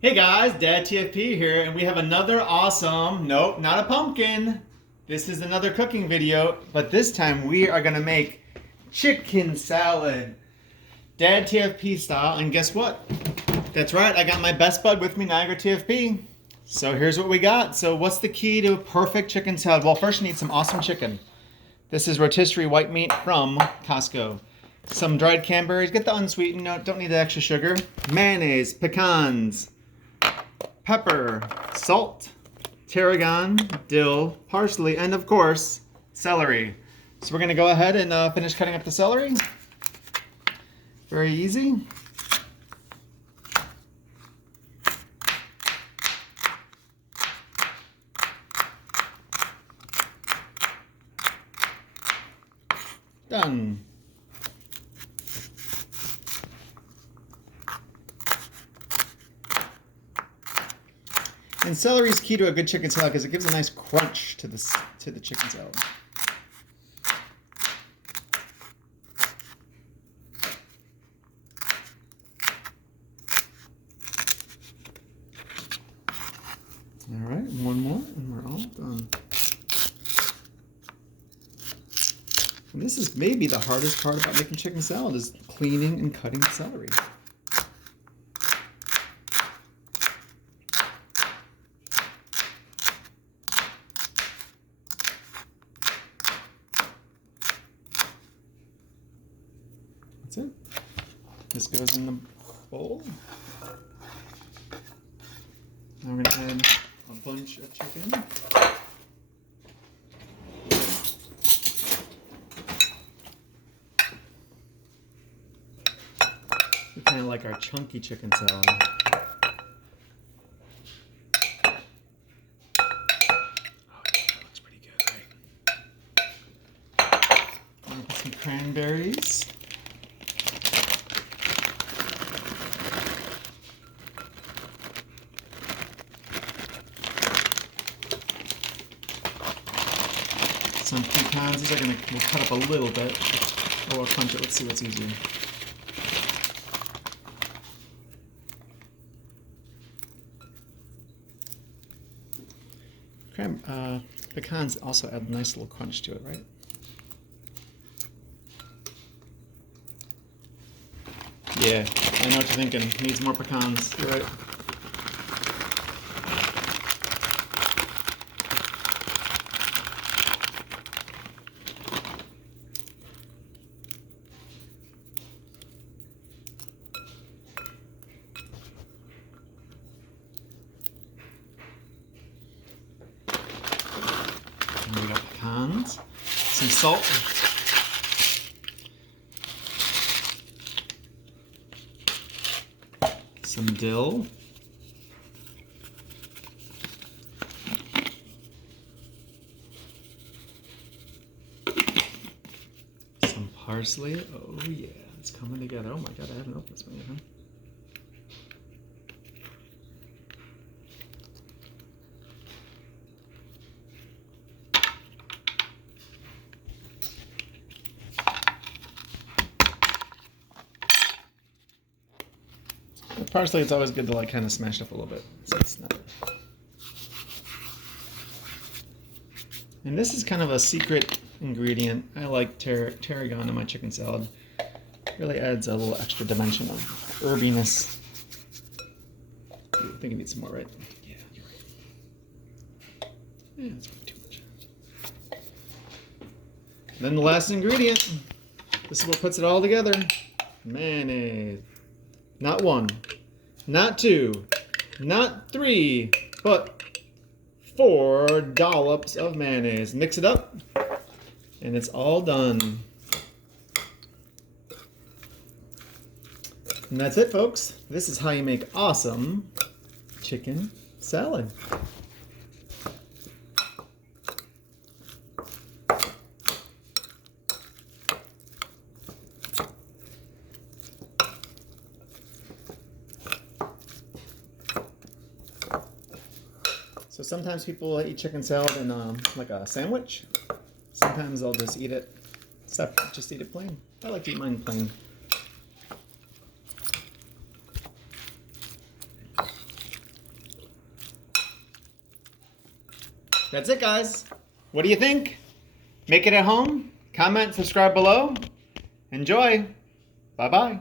Hey guys, DadTFP here, and we have another awesome, nope, not a pumpkin. This is another cooking video, but this time we are gonna make chicken salad, DadTFP style, and guess what? That's right, I got my best bud with me, Niagara TFP. So here's what we got. So what's the key to a perfect chicken salad? Well, first you need some awesome chicken. This is rotisserie white meat from Costco. Some dried cranberries, get the unsweetened, no, don't need the extra sugar. Mayonnaise, pecans, pepper, salt, tarragon, dill, parsley, and of course, celery. So we're gonna go ahead and finish cutting up the celery. Very easy. Done. And celery is key to a good chicken salad because it gives a nice crunch to the chicken salad. All right, one more, and we're all done. And this is maybe the hardest part about making chicken salad is cleaning and cutting celery. That's it. This goes in the bowl. Now we're going to add a bunch of chicken. We kind of like our chunky chicken salad. Oh yeah, that looks pretty good, right? I'll put some cranberries. Some pecans. These are we'll cut up a little bit. Or we'll crunch it. Let's see what's easier. Pecans also add a nice little crunch to it, right? Yeah, I know what you're thinking. Needs more pecans. You're right. And we got pecans, some salt, some dill, some parsley. Oh yeah, it's coming together. Oh my god, I haven't opened this one yet, huh? Parsley, it's always good to like kind of smash up a little bit. So it's not. And this is kind of a secret ingredient. I like tarragon in my chicken salad. It really adds a little extra dimension of herbiness. I think it needs some more, right? Yeah, you're right. Yeah, that's way too much. And then the last ingredient. This is what puts it all together. Mayonnaise. Not one, not two, not three, but 4 dollops of mayonnaise. Mix it up, and it's all done. And that's it, folks. This is how you make awesome chicken salad. So sometimes people eat chicken salad in like a sandwich. Sometimes they'll just eat it separate, just eat it plain. I like to eat mine plain. That's it, guys. What do you think? Make it at home. Comment, subscribe below. Enjoy. Bye-bye.